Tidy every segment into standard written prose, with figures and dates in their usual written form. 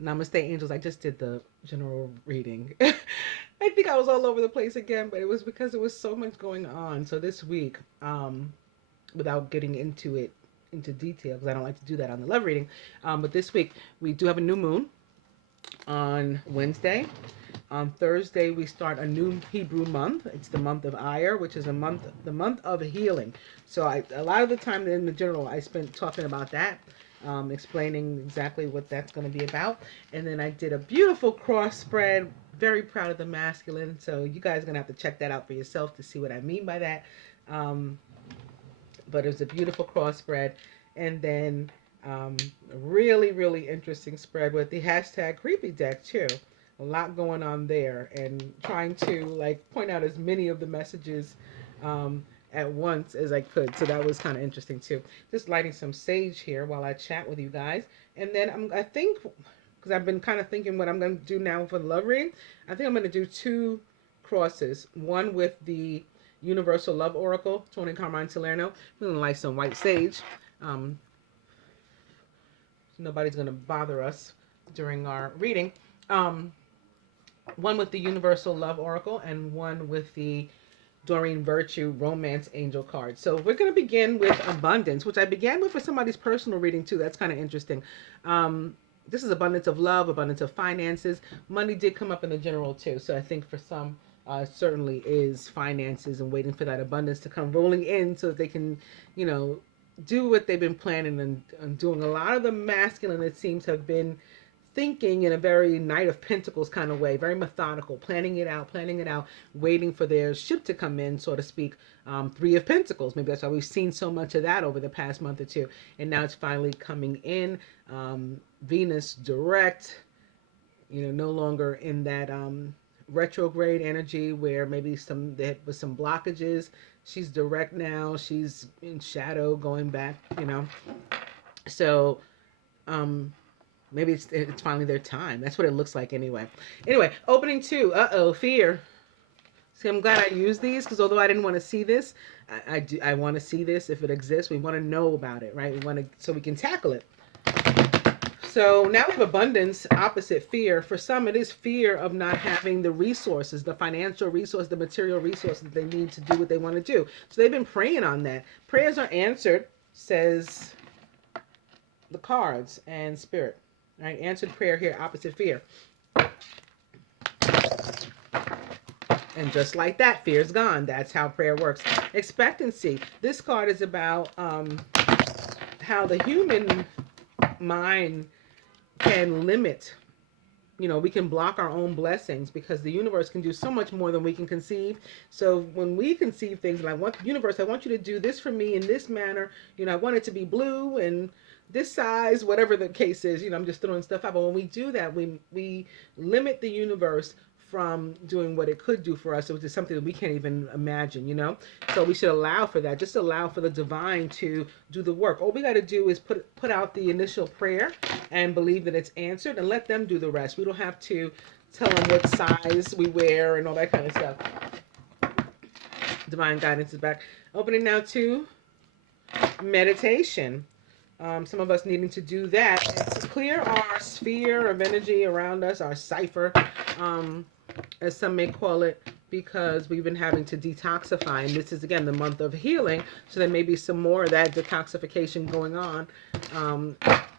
Namaste, angels. I just did the general reading. I think I was all over the place again, but it was because there was so much going on. So this week, without getting into it into detail, because I don't like to do that on the love reading, but this week we do have a new moon on Wednesday. On Thursday, we start a new Hebrew month. It's the month of Iyar, which is the month of healing. So a lot of the time in the general, I spent talking about that, explaining exactly what that's going to be about. And then I did a beautiful cross spread. Very proud of the masculine. So you guys are going to have to check that out for yourself to see what I mean by that. Um, but it was a beautiful cross spread. And then really, really interesting spread with the hashtag creepy deck too. A lot going on there, and trying to like point out as many of the messages um, at once as I could. So that was kind of interesting too. Just lighting some sage here while I chat with you guys, and then I think because I've been kind of thinking what I'm going to do now for the love reading. I think I'm going to do two crosses. One with the Universal Love Oracle, Tony Carmine Salerno. I'm going to light some white sage. Um, Nobody's going to bother us during our reading. Um, one with the Universal Love Oracle and one with the Doreen Virtue Romance Angel card. So we're going to begin with abundance, which I began with for somebody's personal reading too. That's kind of interesting. This is abundance of love, abundance of finances. Money did come up in the general too. So I think for some, certainly is finances and waiting for that abundance to come rolling in so that they can, you know, do what they've been planning and doing. A lot of the masculine, it seems, have been thinking in a very Knight of Pentacles kind of way, very methodical, planning it out, waiting for their ship to come in, so to speak. Three of Pentacles, maybe that's why we've seen so much of that over the past month or two, and now it's finally coming in. Venus direct, no longer in that retrograde energy where maybe there was some blockages. She's direct now. She's in shadow, going back. So. Maybe it's finally their time. That's what it looks like anyway. Anyway, opening two. Fear. See, I'm glad I used these because although I didn't want to see this, I want to see this if it exists. We want to know about it, right? We want to so we can tackle it. So now we have abundance opposite fear. For some, it is fear of not having the resources, the financial resources, the material resources that they need to do what they want to do. So they've been praying on that. Prayers are answered, says the cards and spirit. Right, answered prayer here, opposite fear. And just like that, fear's gone. That's how prayer works. Expectancy. This card is about how the human mind can limit. We can block our own blessings because the universe can do so much more than we can conceive. So when we conceive things like, universe, I want you to do this for me in this manner. I want it to be blue and this size, whatever the case is. I'm just throwing stuff out. But when we do that, we limit the universe from doing what it could do for us, which is something that we can't even imagine. So we should allow for that. Just allow for the divine to do the work. All we got to do is put out the initial prayer and believe that it's answered, and let them do the rest. We don't have to tell them what size we wear and all that kind of stuff. Divine guidance is back. Opening now to meditation. Some of us needing to do that to clear our sphere of energy around us, our cipher, as some may call it, because we've been having to detoxify. And this is, again, the month of healing. So there may be some more of that detoxification going on,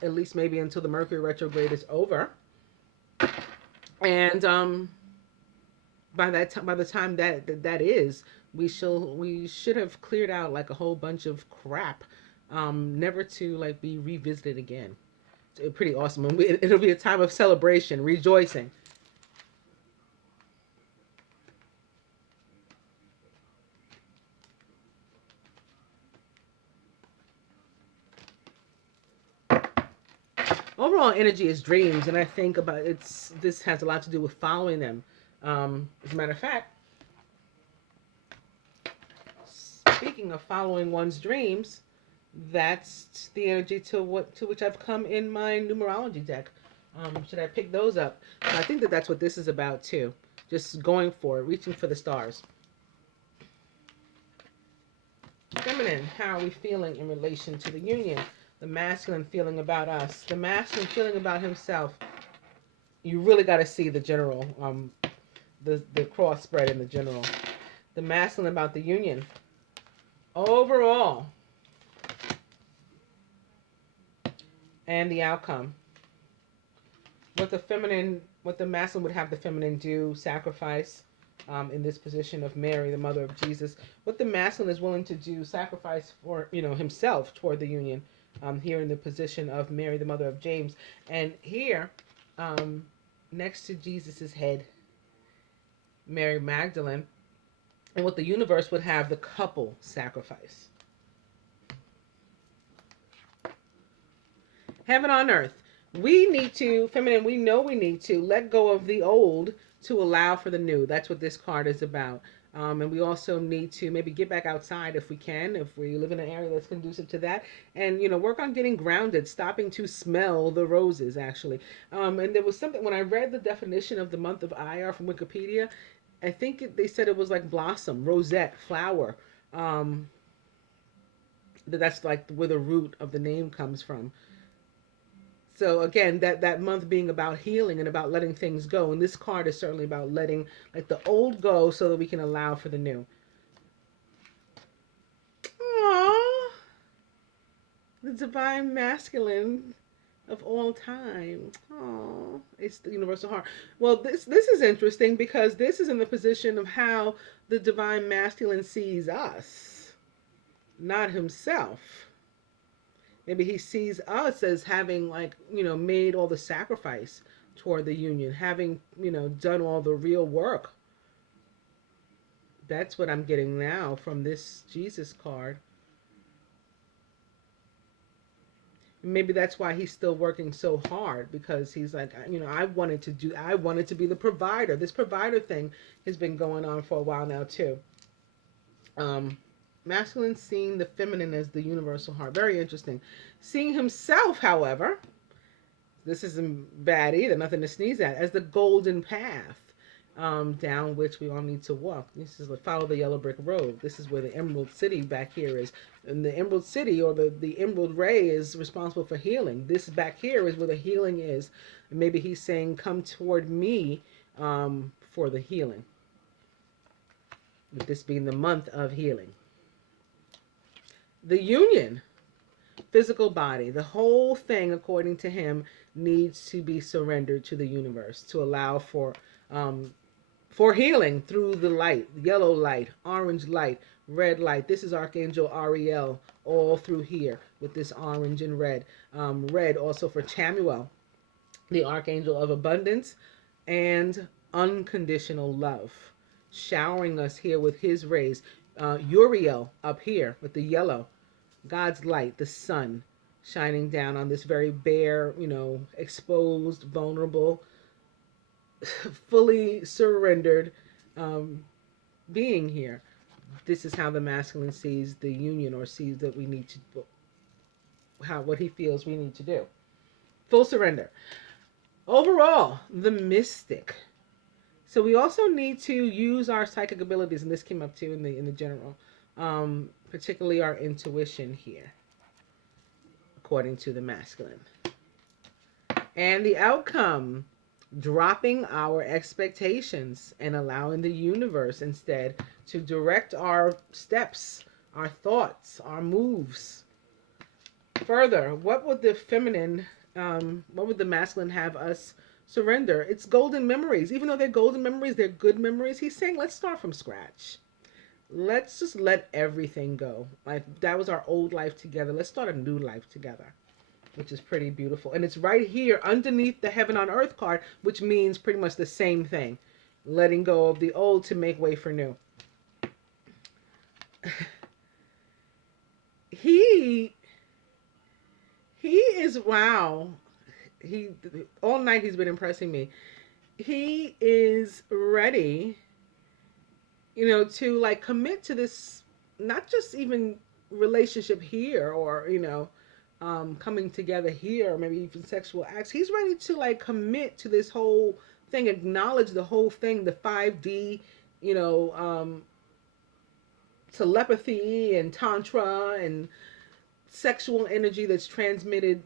at least maybe until the Mercury retrograde is over. And by the time that is, we should have cleared out like a whole bunch of crap. Never to like be revisited again. It's pretty awesome. It'll be a time of celebration, rejoicing. Overall energy is dreams, and I think about this has a lot to do with following them. As a matter of fact, speaking of following one's dreams, that's the energy to which I've come in my numerology deck. Should I pick those up? So I think that's what this is about too. Just going for it, reaching for the stars. Feminine, how are we feeling in relation to the union? The masculine feeling about us. The masculine feeling about himself. you really got to see the general, the cross spread in the general. The masculine about the union. Overall. And the outcome. What the masculine would have the feminine do, sacrifice, in this position of Mary, the mother of Jesus. What the masculine is willing to do, sacrifice for, himself toward the union, here in the position of Mary, the mother of James. And here, next to Jesus's head, Mary Magdalene, and what the universe would have the couple sacrifice. Heaven on earth. We need to, feminine, we know we need to let go of the old to allow for the new. That's what this card is about. And we also need to maybe get back outside if we can, if we live in an area that's conducive to that. And, work on getting grounded, stopping to smell the roses, actually. And there was something, when I read the definition of the month of Iyar from Wikipedia, I think they said it was like blossom, rosette, flower. That's like where the root of the name comes from. So again, that month being about healing and about letting things go. And this card is certainly about letting the old go so that we can allow for the new. Aww. The divine masculine of all time. Oh, it's the universal heart. Well, this is interesting because this is in the position of how the divine masculine sees us, not himself. Maybe he sees us as having made all the sacrifice toward the union, having, done all the real work. That's what I'm getting now from this Jesus card. Maybe that's why he's still working so hard, because he's like, I wanted to be the provider. This provider thing has been going on for a while now too. Masculine seeing the feminine as the universal heart. Very interesting. Seeing himself, however, this isn't bad either, nothing to sneeze at, as the golden path, down which we all need to walk. This is follow the yellow brick road. This is where the Emerald City back here is. And the Emerald City, or the Emerald Ray, is responsible for healing. This back here is where the healing is. And maybe he's saying, come toward me, for the healing. With this being the month of healing. The union, physical body, the whole thing, according to him, needs to be surrendered to the universe to allow for healing through the light, yellow light, orange light, red light. This is Archangel Ariel all through here with this orange and red. Red also for Chamuel, the Archangel of Abundance and unconditional love, showering us here with his rays. Uriel up here with the yellow, God's light, the sun, shining down on this very bare, exposed, vulnerable, fully surrendered being here. This is how the masculine sees the union, or sees that we need to, what he feels we need to do. Full surrender. Overall, the mystic. So we also need to use our psychic abilities, and this came up too in the general, particularly our intuition here, according to the masculine. And the outcome, dropping our expectations and allowing the universe instead to direct our steps, our thoughts, our moves. Further, what would the feminine, what would the masculine have us surrender? It's golden memories. Even though they're golden memories, they're good memories. He's saying, let's start from scratch. Let's just let everything go. Like, that was our old life together. Let's start a new life together, which is pretty beautiful. And it's right here underneath the heaven on earth card, which means pretty much the same thing. Letting go of the old to make way for new. He is, wow. All night he's been impressing me. He is ready, to commit to this, not just even relationship here, or, coming together here, or maybe even sexual acts. He's ready to commit to this whole thing, acknowledge the whole thing, the 5D, telepathy and tantra and sexual energy that's transmitted,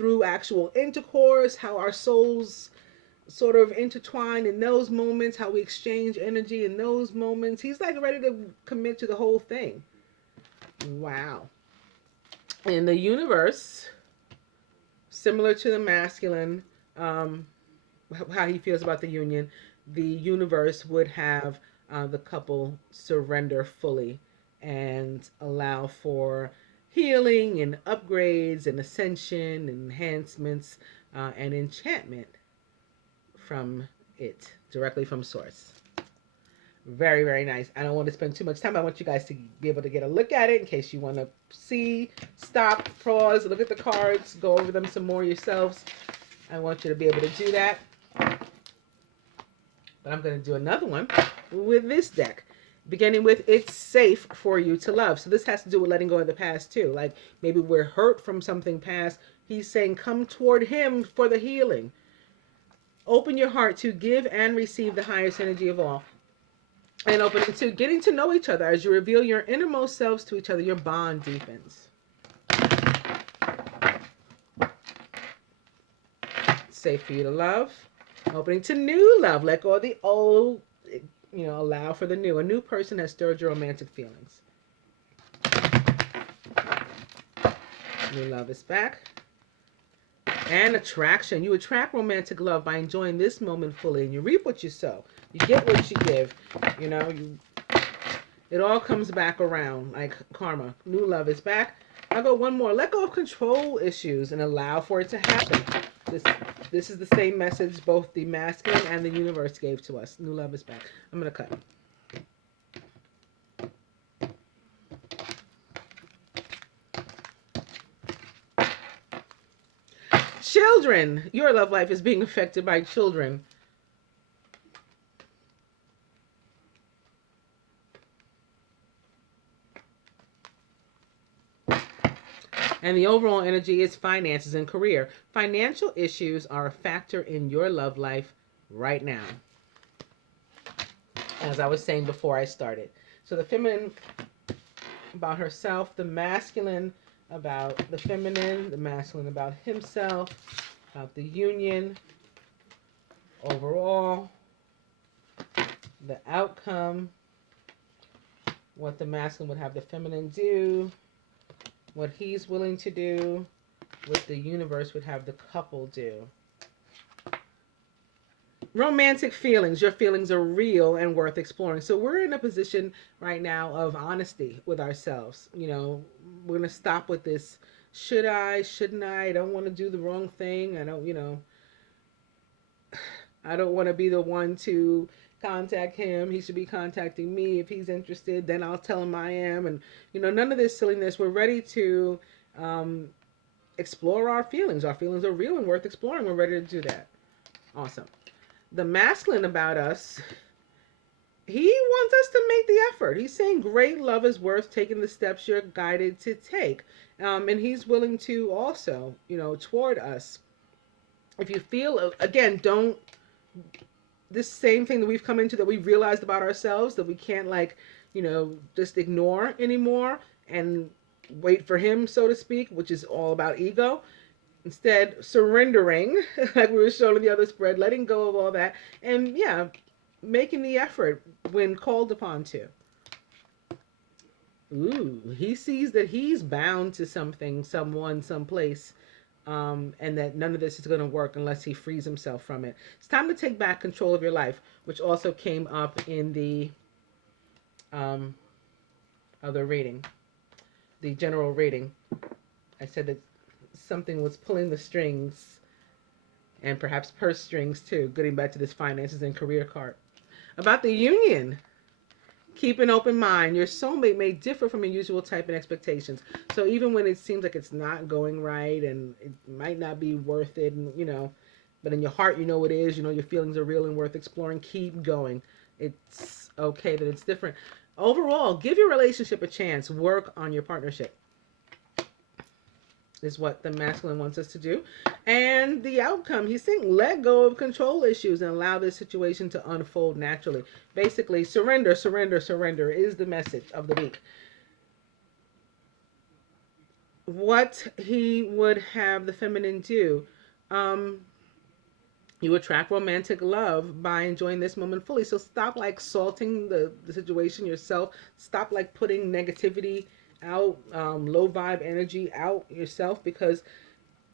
through actual intercourse, how our souls sort of intertwine in those moments, how we exchange energy in those moments. He's like ready to commit to the whole thing. Wow. In the universe, similar to the masculine, how he feels about the union, the universe would have the couple surrender fully and allow for healing and upgrades and ascension, enhancements, and enchantment from it, directly from source. Very, very nice. I don't want to spend too much time. I want you guys to be able to get a look at it in case you want to see, stop, pause, look at the cards, go over them some more yourselves. I want you to be able to do that. But I'm going to do another one with this deck, beginning with "It's safe for you to love." So this has to do with letting go of the past too. Like maybe we're hurt from something past. He's saying come toward him for the healing. Open your heart to give and receive the highest energy of all. And opening to getting to know each other. As you reveal your innermost selves to each other, your bond deepens. Safe for you to love. Opening to new love. Let go of the old, allow for the new. A new person has stirred your romantic feelings. New love is back. And attraction. You attract romantic love by enjoying this moment fully, and you reap what you sow. You get what you give. It all comes back around like karma. New love is back. I'll go one more. Let go of control issues and allow for it to happen. This is the same message both the masculine and the universe gave to us. New love is back. I'm going to cut. Children. Your love life is being affected by children. And the overall energy is finances and career. Financial issues are a factor in your love life right now. As I was saying before I started. So the feminine about herself, the masculine about the feminine, the masculine about himself, about the union, overall, the outcome, what the masculine would have the feminine do, what he's willing to do, what the universe would have the couple do. Romantic feelings. Your feelings are real and worth exploring. So we're in a position right now of honesty with ourselves. We're going to stop with this. Should I? Shouldn't I? I don't want to do the wrong thing. I don't want to be the one to contact him. He should be contacting me. If he's interested, then I'll tell him I am. And, none of this silliness. We're ready to explore our feelings. Our feelings are real and worth exploring. We're ready to do that. Awesome. The masculine about us, he wants us to make the effort. He's saying great love is worth taking the steps you're guided to take. And he's willing to also, toward us. If you feel, again, don't, this same thing that we've come into that we've realized about ourselves that we can't just ignore anymore and wait for him, so to speak, which is all about ego. Instead, surrendering, like we were shown in the other spread, letting go of all that, and making the effort when called upon to. Ooh, he sees that he's bound to something, someone, someplace, and that none of this is going to work unless he frees himself from it. It's time to take back control of your life, which also came up in the other reading, the general reading. I said that something was pulling the strings, and perhaps purse strings too, getting back to this finances and career card. About the union, keep an open mind. Your soulmate may differ from your usual type and expectations. So even when it seems like it's not going right and it might not be worth it, and but in your heart it is, your feelings are real and worth exploring, keep going. It's okay that it's different. Overall, give your relationship a chance. Work on your partnership. Is what the masculine wants us to do. And the outcome, he's saying let go of control issues and allow this situation to unfold naturally. Basically, surrender, surrender, surrender is the message of the week. what he would have the feminine do. Um, you attract romantic love by enjoying this moment fully. So stop like salting the situation yourself. Stop like putting negativity out, low vibe energy out yourself, because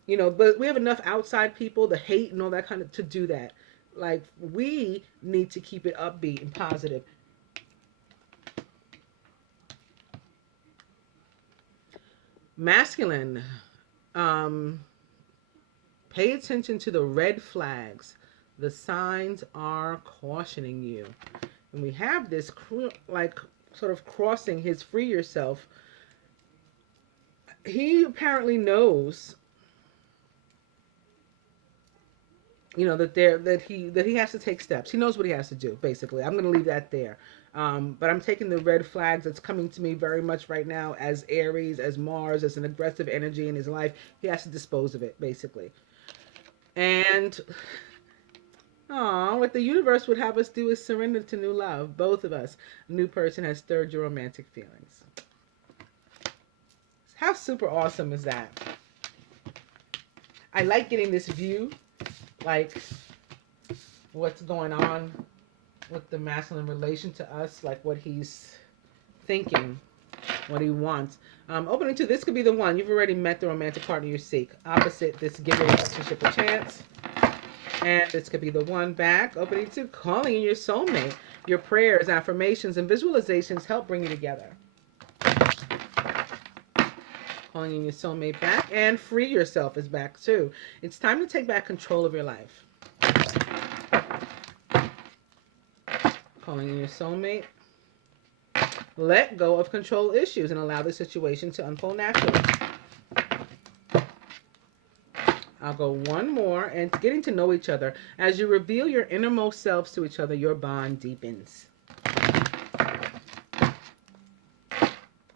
but we have enough outside people, the hate and all that kind of, to do that. Like, we need to keep it upbeat and positive. Masculine, um, pay attention to the red flags. The signs are cautioning you. And we have this like sort of crossing his free yourself. He apparently knows, that he has to take steps. He knows what he has to do. Basically, I'm going to leave that there. But I'm taking the red flags that's coming to me very much right now as Aries, as Mars, as an aggressive energy in his life. He has to dispose of it, basically. And what the universe would have us do is surrender to new love. Both of us. A new person has stirred your romantic feelings. How super awesome is that? I like getting this view, like what's going on with the masculine relation to us, like what he's thinking, what he wants. Opening to this could be the one. You've already met the romantic partner you seek. Opposite, this give your relationship a chance. And this could be the one back. Opening to calling in your soulmate. Your prayers, affirmations, and visualizations help bring you together. Calling in your soulmate back. And free yourself is back too. It's time to take back control of your life. Calling in your soulmate. Let go of control issues and allow the situation to unfold naturally. I'll go one more. And getting to know each other. As you reveal your innermost selves to each other, your bond deepens.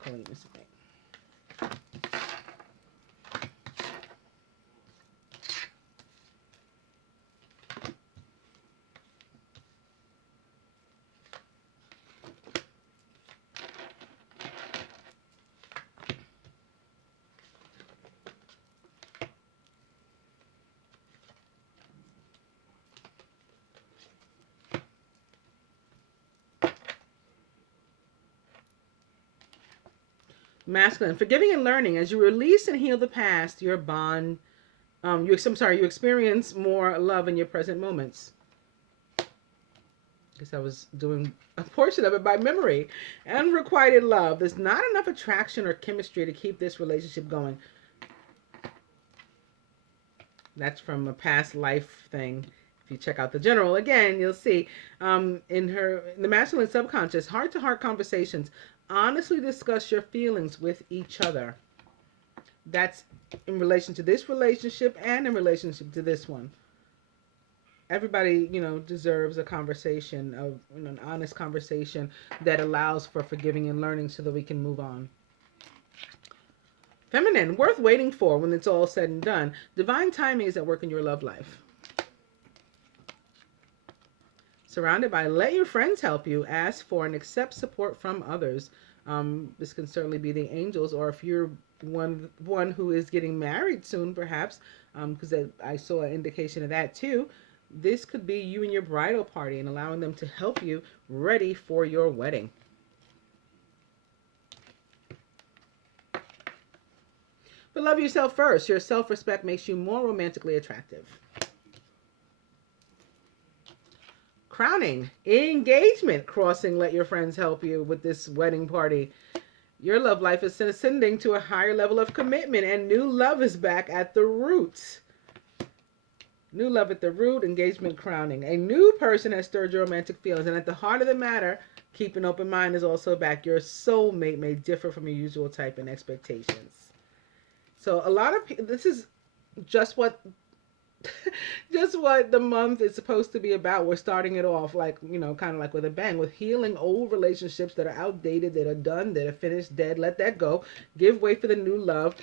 Calling your soulmate. Masculine, forgiving and learning. As you release and heal the past, your bond, you experience more love in your present moments. I guess I was doing a portion of it by memory. Unrequited love. There's not enough attraction or chemistry to keep this relationship going. That's from a past life thing. If you check out the general again, you'll see in the masculine subconscious, heart-to-heart conversations. Honestly discuss your feelings with each other. That's in relation to this relationship and in relationship to this one. Everybody, deserves a conversation, an honest conversation that allows for forgiving and learning so that we can move on. Feminine, worth waiting for when it's all said and done. Divine timing is at work in your love life. Surrounded by, let your friends help you. Ask for and accept support from others. This can certainly be the angels, or if you're one who is getting married soon, perhaps, because I saw an indication of that too. This could be you and your bridal party and allowing them to help you ready for your wedding. But love yourself first. Your self-respect makes you more romantically attractive. Crowning, engagement, crossing, let your friends help you with this wedding party. Your love life is ascending to a higher level of commitment, and new love is back at the roots. New love at the root, engagement, crowning. A new person has stirred your romantic feelings, and at the heart of the matter, keep an open mind is also back. Your soulmate may differ from your usual type and expectations. So a lot of people, this is just what the month is supposed to be about. We're starting it off kind of like with a bang, with healing old relationships that are outdated, that are done, that are finished, dead. Let that go. Give way for the new love.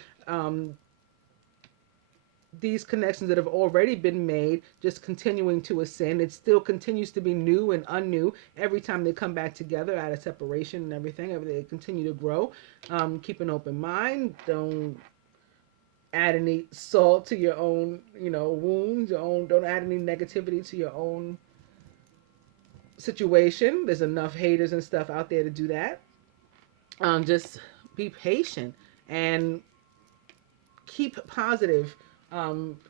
These connections that have already been made, just continuing to ascend. It still continues to be new and unnew every time they come back together out of separation and everything. They continue to grow. Keep an open mind. Don't add any salt to your own, wounds. Don't add any negativity to your own situation. There's enough haters and stuff out there to do that. Just be patient and keep positive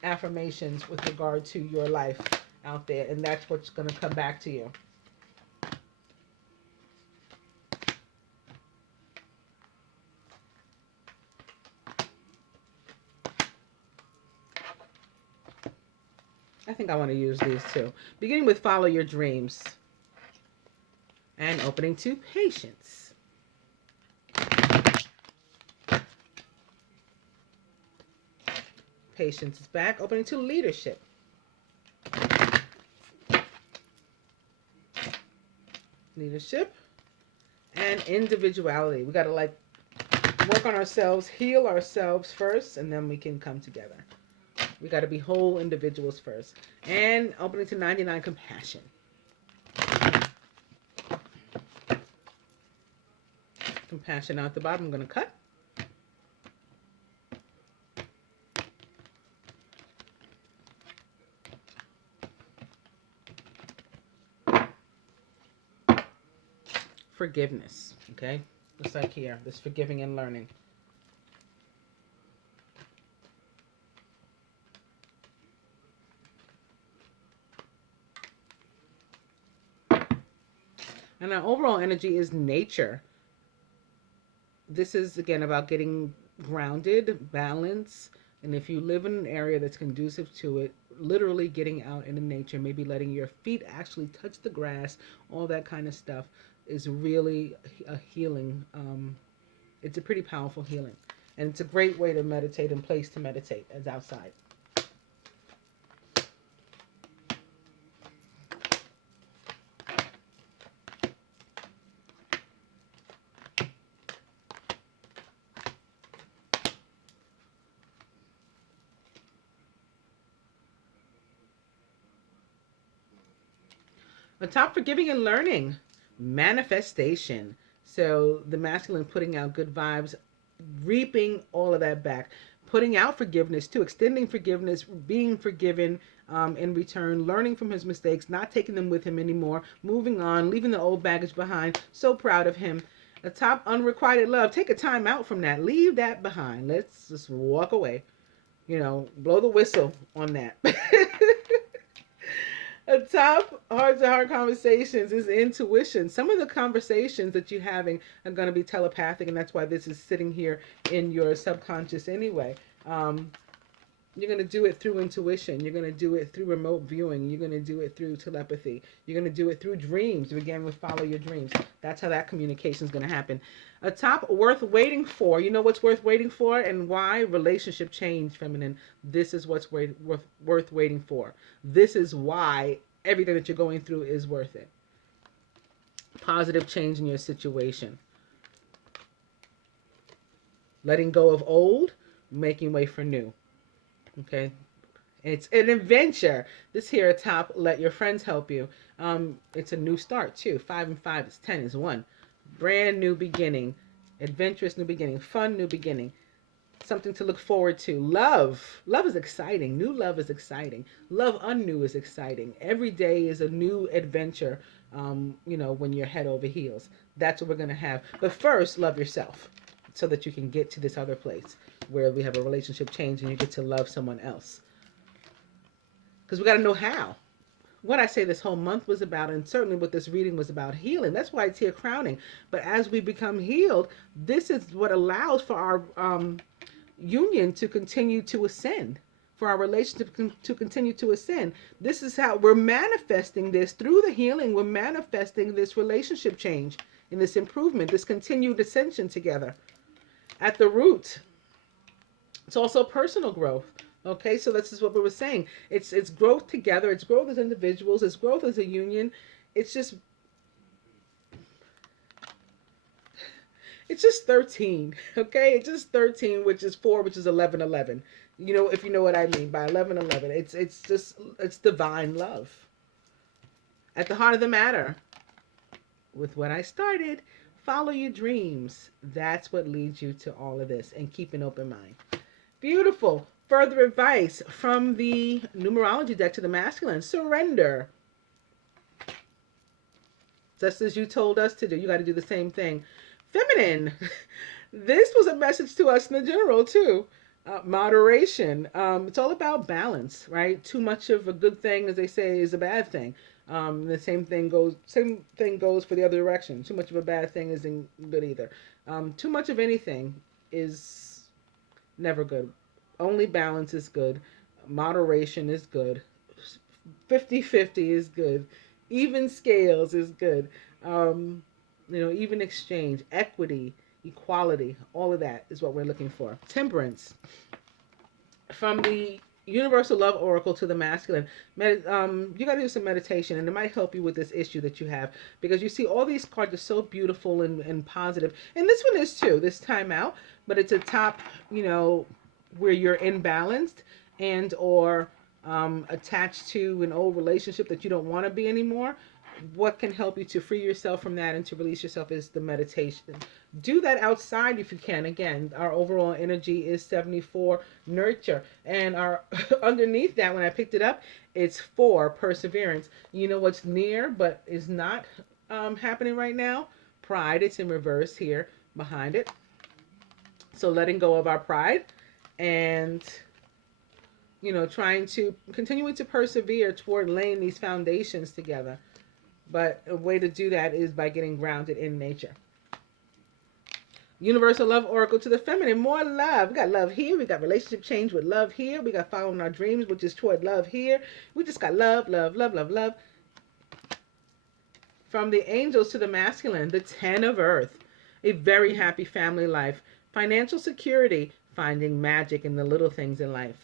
affirmations with regard to your life out there, and that's what's going to come back to you. I think I want to use these too. Beginning with follow your dreams and opening to patience. Patience is back. Opening to leadership. Leadership and individuality. We got to work on ourselves, heal ourselves first, and then we can come together. We got to be whole individuals first. And opening to 99, compassion. Compassion out the bottom. I'm going to cut. Forgiveness. Okay? Just like here. This forgiving and learning. And our overall energy is nature. This is, again, about getting grounded, balance, and if you live in an area that's conducive to it, literally getting out into nature, maybe letting your feet actually touch the grass, all that kind of stuff is really a healing. It's a pretty powerful healing. And it's a great way to meditate and place to meditate as outside. On top, forgiving and learning, manifestation. So the masculine putting out good vibes, reaping all of that back, putting out forgiveness too, extending forgiveness, being forgiven in return, learning from his mistakes, not taking them with him anymore, moving on, leaving the old baggage behind. So proud of him. A top, unrequited love. Take a time out from that. Leave that behind. Let's just walk away. Blow the whistle on that. A top heart-to-heart conversations is intuition. Some of the conversations that you're having are going to be telepathic, and that's why this is sitting here in your subconscious anyway. You're going to do it through intuition. You're going to do it through remote viewing. You're going to do it through telepathy. You're going to do it through dreams. Again, with follow your dreams. That's how that communication is going to happen. A top worth waiting for. You know what's worth waiting for and why? Relationship change, feminine. This is what's worth waiting for. This is why everything that you're going through is worth it. Positive change in your situation. Letting go of old, making way for new. Okay, it's an adventure. This here at top, let your friends help you. It's a new start too. 5 and 5 is 10 is 1. Brand new beginning, adventurous new beginning, fun new beginning, something to look forward to. Love is exciting. New love is exciting. Love unnew is exciting. Every day is a new adventure. When you're head over heels, that's what we're gonna have. But first, love yourself, so that you can get to this other place where we have a relationship change and you get to love someone else. Because we got to know how. What I say this whole month was about, and certainly what this reading was about, healing. That's why it's here crowning. But as we become healed, this is what allows for our union to continue to ascend, for our relationship to continue to ascend. This is how we're manifesting this through the healing. We're manifesting this relationship change and this improvement, this continued ascension together. At the root, it's also personal growth. Okay, so this is what we were saying. It's growth together. It's growth as individuals. It's growth as a union. It's just 13. Okay, it's just 13, which is 4, which is 11, 11. If you know what I mean by 11, 11. It's divine love. At the heart of the matter, with what I started, follow your dreams. That's what leads you to all of this, and keep an open mind. Beautiful. Further advice from the numerology deck to the masculine. Surrender. Just as you told us to do, you got to do the same thing. Feminine. This was a message to us in the general too. Moderation. It's all about balance, right? Too much of a good thing, as they say, is a bad thing. The same thing goes for the other direction. Too much of a bad thing isn't good either. Too much of anything is never good. Only balance is good. Moderation is good. 50-50 is good. Even scales is good. Even exchange, equity, equality, all of that is what we're looking for. Temperance. From the Universal Love Oracle to the masculine, you got to do some meditation, and it might help you with this issue that you have, because you see all these cards are so beautiful and positive, and this one is too, this time out, but it's a top, where you're imbalanced and or attached to an old relationship that you don't want to be anymore. What can help you to free yourself from that and to release yourself is the meditation. Do that outside if you can. Again, our overall energy is 74 nurture, and our underneath that, when I picked it up, it's 4 perseverance. You know what's near but is not happening right now? Pride. It's in reverse here behind it. So letting go of our pride and trying to continuing to persevere toward laying these foundations together. But a way to do that is by getting grounded in nature. Universal Love Oracle to the feminine. More love. We got love here. We got relationship change with love here. We got following our dreams, which is toward love here. We just got love, love, love, love, love. From the angels to the masculine, the 10 of earth. A very happy family life. Financial security. Finding magic in the little things in life.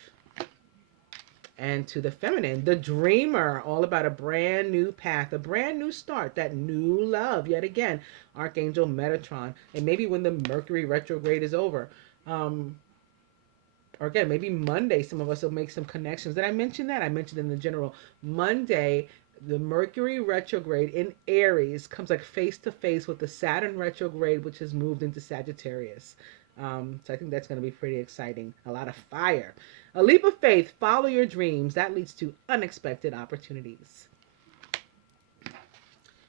And to the feminine, the dreamer, all about a brand new path, a brand new start, that new love. Yet again, Archangel Metatron. And maybe when the Mercury retrograde is over, or again, maybe Monday, some of us will make some connections. Did I mention that? I mentioned in the general. Monday, the Mercury retrograde in Aries comes like face to face with the Saturn retrograde, which has moved into Sagittarius. So I think that's going to be pretty exciting. A lot of fire. A leap of faith. Follow your dreams. That leads to unexpected opportunities.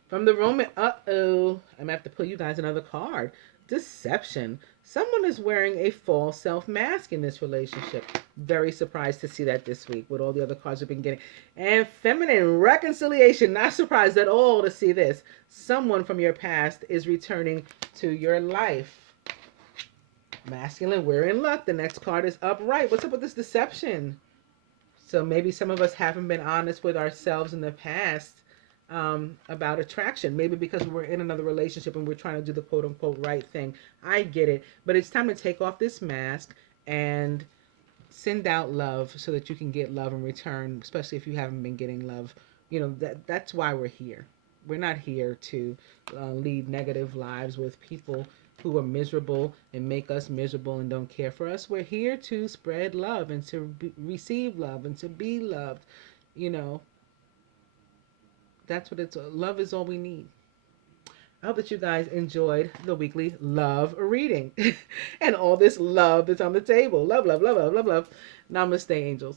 From the Roman, I'm going to have to pull you guys another card. Deception. Someone is wearing a false self mask in this relationship. Very surprised to see that this week with all the other cards we've been getting. And feminine reconciliation. Not surprised at all to see this. Someone from your past is returning to your life. Masculine, we're in luck. The next card is upright. What's up with this deception? So maybe some of us haven't been honest with ourselves in the past about attraction. Maybe because we're in another relationship and we're trying to do the quote unquote right thing. I get it. But it's time to take off this mask and send out love so that you can get love in return, especially if you haven't been getting love. That's why we're here. We're not here to lead negative lives with people who are miserable and make us miserable and don't care for us. We're here to spread love and to receive love and to be loved. That's what it's. Love is all we need. I hope that you guys enjoyed the weekly love reading and all this love that's on the table. Love, love, love, love, love, love. Namaste, angels.